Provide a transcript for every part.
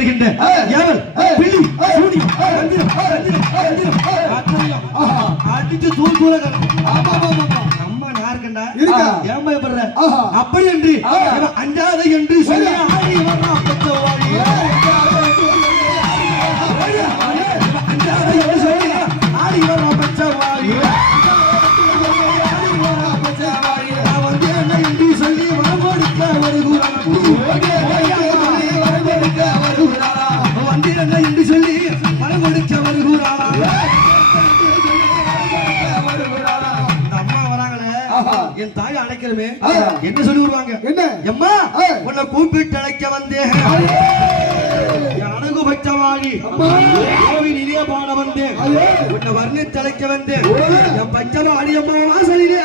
வருகின்ற அடிச்சு தூள் ஆமா நம்ம நார்க்கண்டா? இருக்கா? ஏன் பயப்படுற. அப்படி என்று அஞ்சாத என்று சொல்லி என் தாய் அழைக்கிறமே. என்ன சொல்லி வருவாங்க என்ன? எம்மா. உன்னை கூப்பிட்டு அழைக்க வந்தேன். அணுகு பச்சவாடி கோவில் இதே பாட வந்தேன். உன்னை வர்ணித்து அழைக்க வந்தேன். என் பச்சவாடி அம்மா வாசலிலே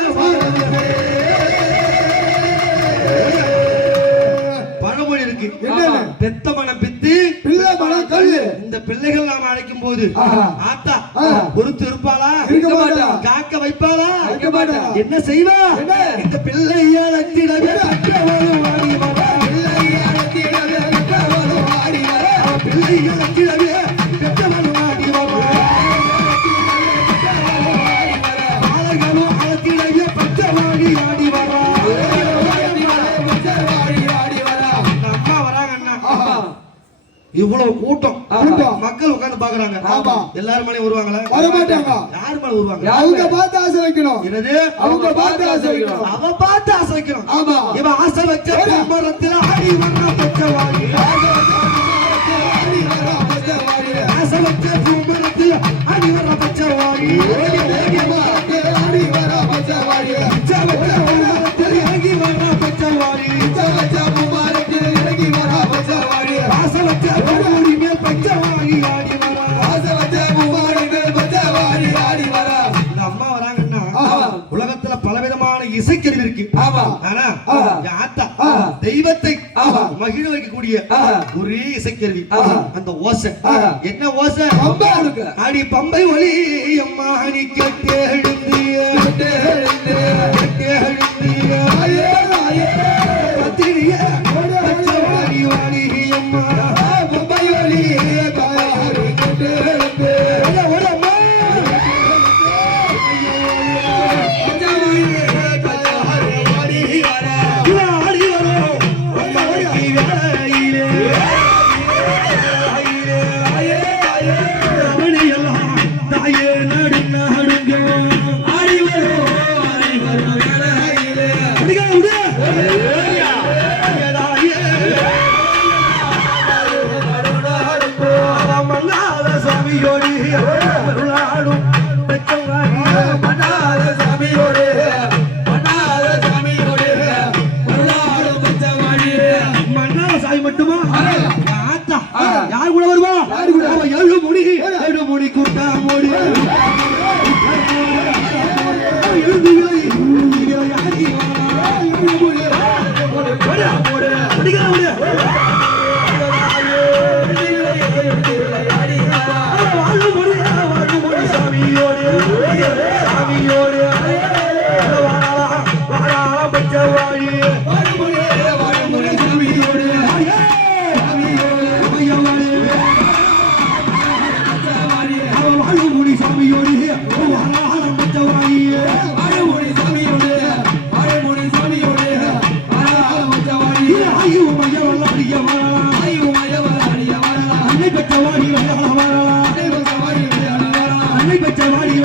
இருக்கு? பெத்த மனம் பித்து பிள்ளை மனம் கல்லு இந்த பிள்ளைகள் நாம அழைக்கும் போது. ஆத்தா. பொறுத்து இருப்பாளா இருக்க மாட்டா. காக்க வைப்பாளா வைக்க மாட்டா. என்ன செய்வா? இந்த பிள்ளையால் பாக்குறாங்க ஆமா. எல்லாரும் மேலே வருவாங்களா? வர மாட்டாங்க. யார் மேல வருவாங்க? அவங்க பார்த்து ஆசை வைக்கணும். என்னது? அவங்க பார்த்து ஆசை வைக்கணும். அவ பார்த்து ஆசை வைக்கணும். ஆமா. இவன் ஆசை வச்ச மரத்துல ஆடி வர்ற பச்சவாடி மகிழ வைக்கக்கூடிய. ஒரே இசைக்கருவி. அந்த ஓசை. என்ன ஓசை பம்பா. அடி பம்பை ஒலி அம்மா நீ கேட்டே ஆடி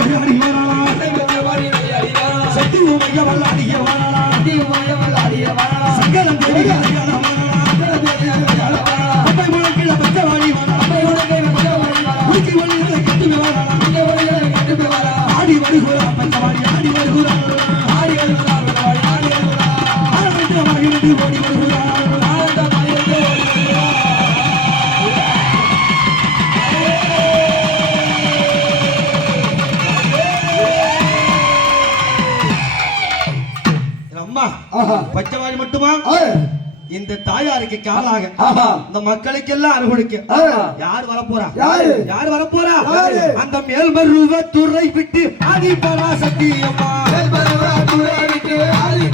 அம்மா. பச்சைவாடி மட்டுமா? இந்த தாயாருக்கு காலாக. இந்த மக்களுக்கெல்லாம் அறுவடைக்கு ஆஹா. யார் வரப்போறா? யாரு? வரப்போறா? அந்த மேல்மருவ துறை விட்டு ஆதி பராசக்தி அம்மா மேல்மருவ துறை விட்டு ஆதி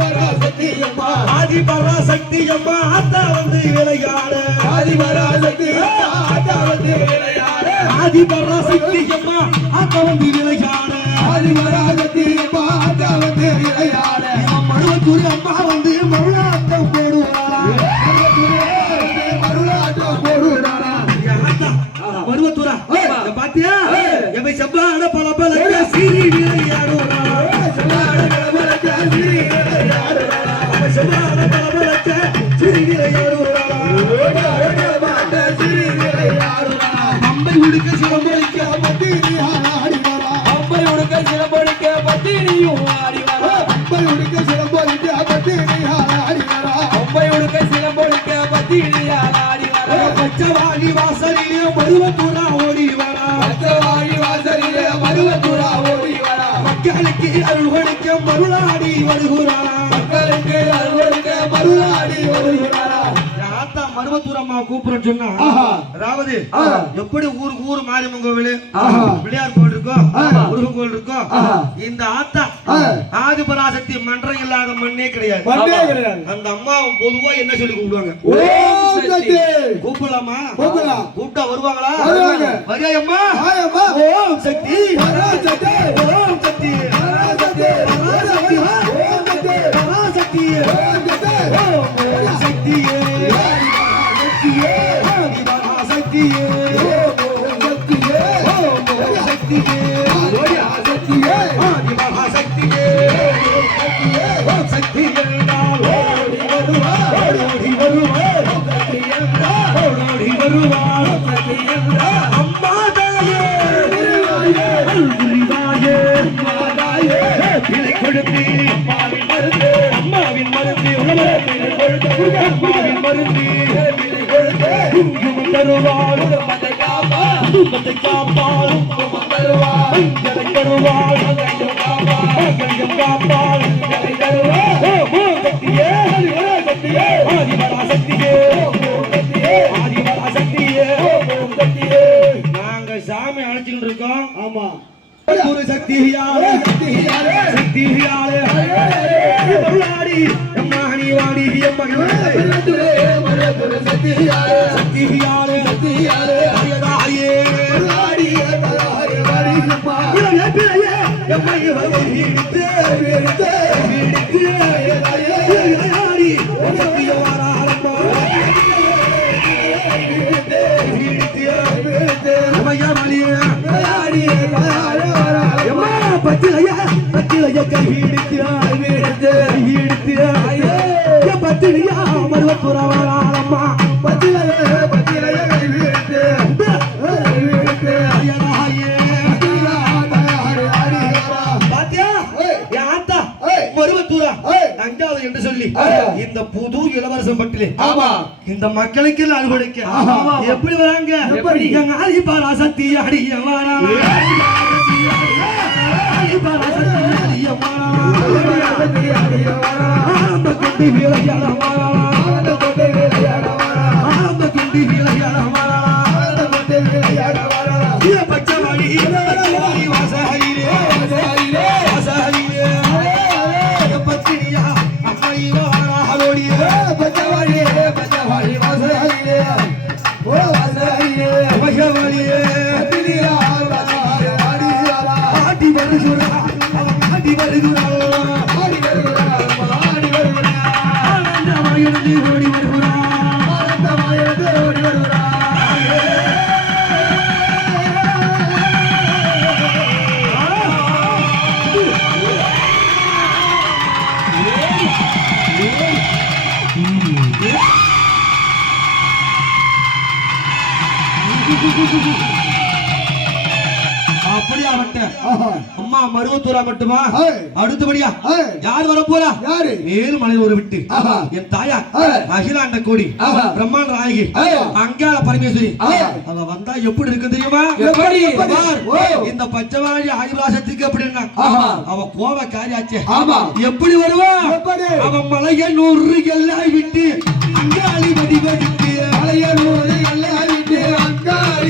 பராசக்தி அம்மா ஆதி பராசக்தி அம்மா ஆத்தா வந்து விளையாட ஆதிபராசக்தி ஆட்டாவதி விளையாட ஆதி பராசக்தி அம்மா ஆத்தா வந்து விளையாட ஆதிபராசக்தி ஆட்டாவதி சிலம்பொழிக்க பத்தினியால் ஆடி வரா. பச்சவாடி வாசலிலே மருவத்தூரா ஓடி வரா. மக்களுக்கு அருள் கொடுக்க மருளாடி வருகிறாரா. மக்களுக்கு அருள்க மருளாடி வருகிறாரா. மருவத்தூர் அம்மா கூப்பிடுறேன்னு சொன்னா. அதாவது. எப்படி ஊருக்கு ஊர் மாரியம்மன் கோவில். பிள்ளையார் கோவில் இருக்கும். முருகன் கோவில் இருக்கும். இந்த ஆத்தா. ஆதிபராசக்தி மன்றம் இல்லாத மண்ணே கிடையாது. அந்த அம்மா பொதுவா என்ன சொல்லி கூப்பிடுவாங்க கூப்பிடலாமா. கூப்பிட்டா வருவாங்களா வருவாங்க. வரியா அம்மா ஓம் சக்தி பராசக்தி. ஓம் சக்தி பிழை கொடுத்தி அம்மாவின் மருந்து அம்மாவின் குங்குமம் தருவார் மஞ்சளை சக்தியே நாங்க சாமி அழைச்சிட்டு இருக்கோம். ஆமா. ஒரு சக்தியாலே சக்தியாலே மருளாடி அம்மா நீ வாடி அம்மா சக்தியாலே அரியதாயே உலகே பிழையே எம்மை என் என்று சொல்லி இந்த புது இளவரசன் பட்டிலே ஆமா இந்த மக்களுக்கு நான் எப்படி வராங்க எப்படி? எங்க ஆதி அடிய வாரா ஆரம்ப கொண்டு விளையாட வாரா அப்படியா அம்மா மருவத்தூரா மட்டுமா. அடுத்தபடியா. யார் வர போறா யாரு மலையில் ஒரு விட்டு. என் தாயா. அகிலாண்ட கோடி. பிரம்மாண்ட நாயகி. அங்காள பரமேஸ்வரி. அவ வந்தா எப்படி இருக்கு தெரியுமா. இந்த பச்சைவாழி ஆதிவாசத்துக்கு அப்படின்னா. அவ கோவ காரியாச்சே. எப்படி வருவா? அவன் மலைய நூறு எல்லாம் விட்டு அங்காளி வடி வடித்து மலைய நூறு எல்லாம் விட்டு அங்காளி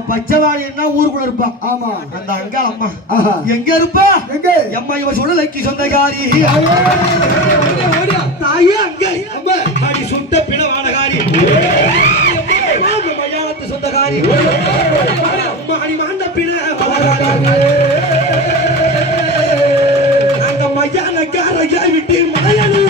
இவ பச்சைவாளின்னா ஊருக்குள்ள இருப்பான் ஆமா அந்த அங்க அம்மா. எங்க இருப்பா எங்க? அம்மா இவ சொந்தக்காரி தாயே அங்க அடி சுட்ட அம்மா, அந்த மயானத்து சொந்தக்காரி அம்மா அடி மாண்ட அந்த மயானக்காரையா விட்டு மலையனூர் எல்லை விட்டு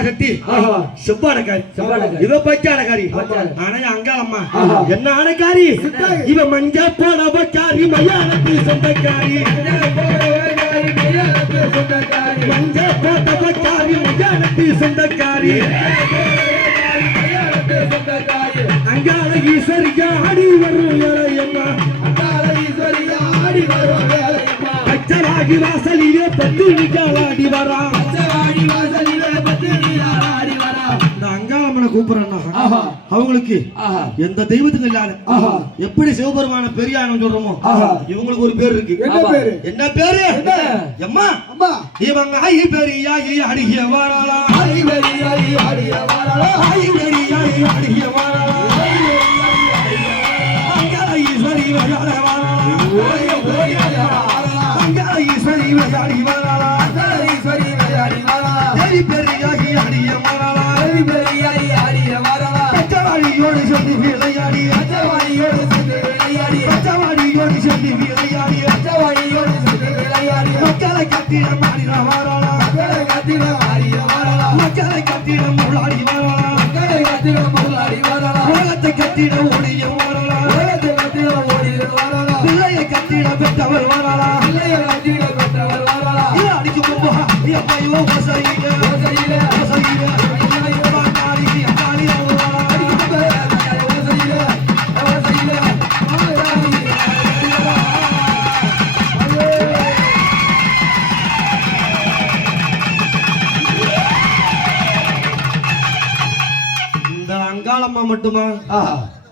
அம்மா ஆதிவா சக்தி செவ்வாடக்காரி செவ்வாடக்காரி. இவ பச்சாடக்காரி பச்சாடக்காரி. ஆனா அங்காளம்மா. என்ன ஆனக்காரி? இவ மஞ்ச போடவக்காரி மயானத்து சொந்தக்காரி. மஞ்ச போட்டவக்காரி மயானத்து சொந்தக்காரி. அங்காள ஈஸ்வரியா ஆடி வரும் இளையம்மா பச்சராகி வாசலிலே பத்து நிக்காலாடி வரா இந்த அங்காளம்மனை. அவங்களுக்கு. எந்த தெய்வத்துக்கு இல்லாத. எப்படி சிவபெருமான பெரியானு சொல்றோமோ. இவங்களுக்கு ஒரு பேர் இருக்கு என்ன பேரு? என்ன பேரு? எம்மா அம்மா இவங்க ஐ பெரியா ஐ அடிய வாராளா ஐ பெரியா ஐ அடிய வாராளா அங்காள ஈஸ்வரி விளையாட வாராளா அங்காள ஈஸ்வரி விளையாடி வாராளா மக்களை கட்டிட மாறின வாராளா மக்களை கட்டிட முள்ளாடி வாராளா உலகத்தை கட்டிட ஒளிய வாராளா பிள்ளையை கட்டிட பெற்றவர் வாராளா இது அடிக்கும் போது எப்பையோ வசையில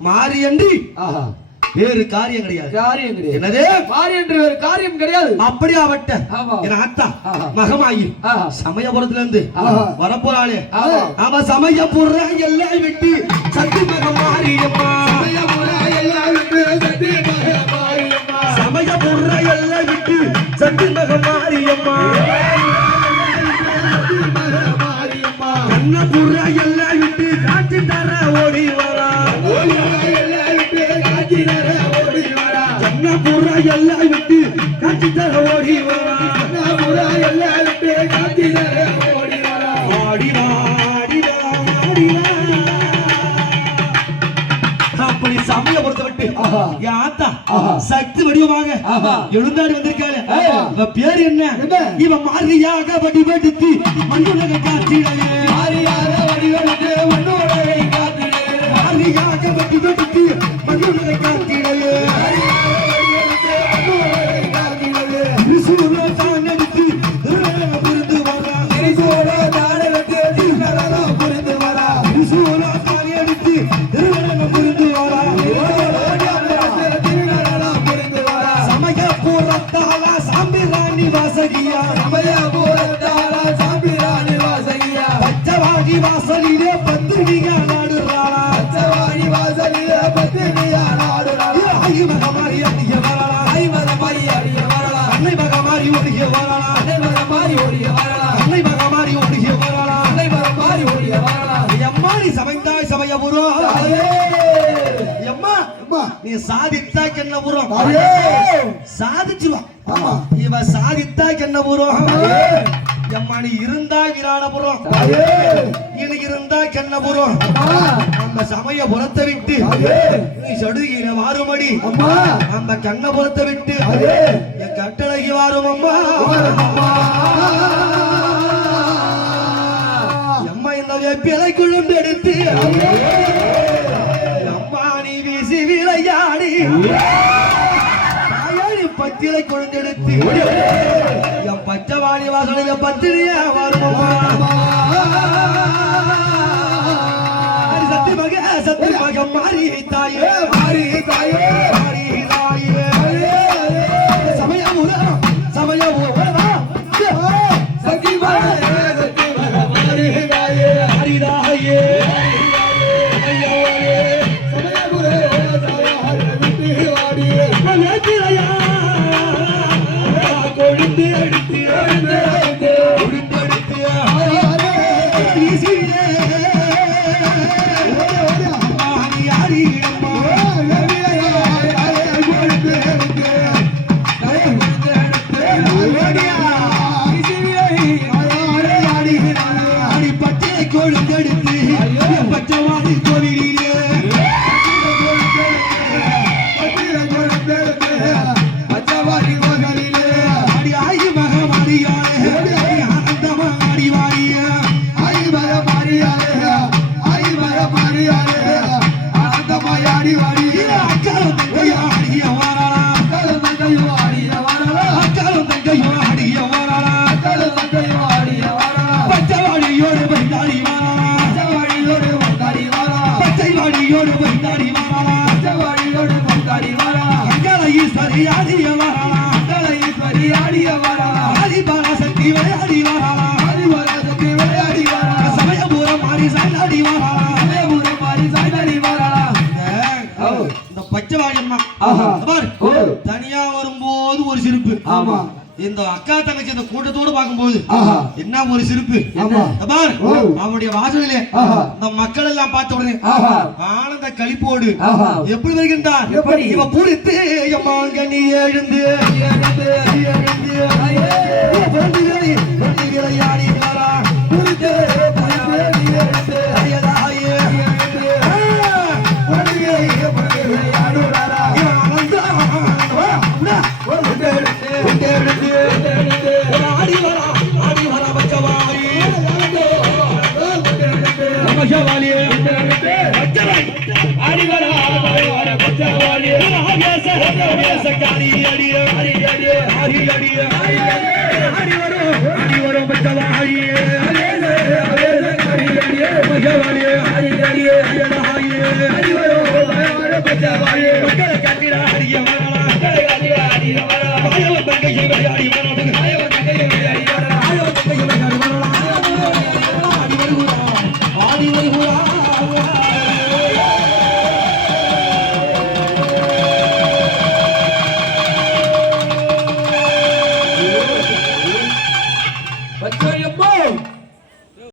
மாறி அன்றி வேறு காரியம் கிடையாது. காரியம் கிடையாது. என்னது? மாறி என்று ஒரு காரியம் கிடையாது. அப்படியாவட்ட ஆமா. என் அத்தா. மகமாயி. சமயபுரத்துல இருந்து. வரப்போறாளே. அவ சமயபுர எல்லாம் விட்டு சக்தி மகமாரியம்மா சமயபுர எல்லாம் விட்டு சக்தி மகமாரியம்மா கண்ணபுர எல்லாம் விட்டு காட்சி தர ஓடி வரா எல்லாம் விட்டு ஓடி வரா. அப்படி சமயபுரத்தை விட்டு ஆஹா. என் ஆத்தா ஆஹா. சக்தி வடிவமாக. எழுந்தாடி வந்திருக்காளே ஆமா. இவ பேர் என்ன என்ன? இவ மாரியாக வடிவெடுத்து மண்ணுலக காட்சிடையே மாரியாக வடிவெடுத்து காட்சிடையே திரிசூல தான் எடுத்து புரிந்து வரா. திரிசூல தான் எடுத்து திருநெல்வேலி புரிந்து வரா. திரிசூல தான் எடுத்து திருநெல்வேலி புரிந்து வரா. சமய பூரத்தால சாம்பிராணி வாசகியா. பச்சவாடி வாசலிலே சமயபுரம் எம்மா அம்மா நீ சாதித்தா கென்னபுரம் தாயே. சாதிச்சுவா ஆமா. இவ சாதித்தா கென்னபுரம் தாயே. எம்மா நீ இருந்தா விராடபுரம் தாயே. இனி இருந்தா அம்மா நம்ம சமயபுரத்தை விட்டு. நீ சடுகிற வாருமடி அம்மா நம்ம கண்ணபுரத்தை விட்டு. என் கட்டளைக்கு வாரும் அம்மா அம்மானி வீசி விளையாடி. பத்திலை குழந்தெடுத்து. என் பச்சவாடி வாசல பத்திரியா வருமா சத்தியமாக சத்தியமாக மாறி தாயே மாறி தாயே. ஆமா. இந்த அக்கா தங்கச்சி இந்த கூட்டத்தோடு பார்க்கும்போது. என்ன ஒரு சிரிப்பு. அவனுடைய வாசலிலே. இந்த மக்கள் எல்லாம் பார்த்த உடனே. ஆனந்த களிப்போடு ஆஹா. எப்படி வருகின்றார்? இவ பூரித்து எம்மாங்க நீ எழுந்து எழுந்து எழுந்து விளையாடி வாரா அயலாயே சக்காரி அடி அடி அடி அடி அடி ஆடி வரும் ஆடி வரும் பச்சவாடி பச்சவாடி அடி அடி அடி